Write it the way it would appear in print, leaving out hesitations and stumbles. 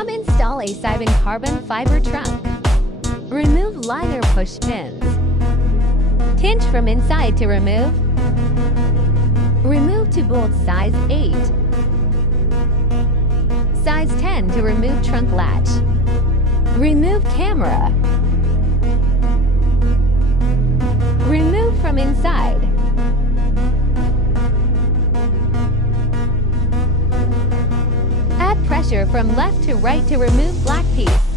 Come install a seibon carbon fiber trunk. Remove liner push pins. Hinge from inside to remove. Remove to bolt size 8. Size 10 to remove trunk latch. Remove camera. Remove from inside. Add pressure from left to right to remove black piece.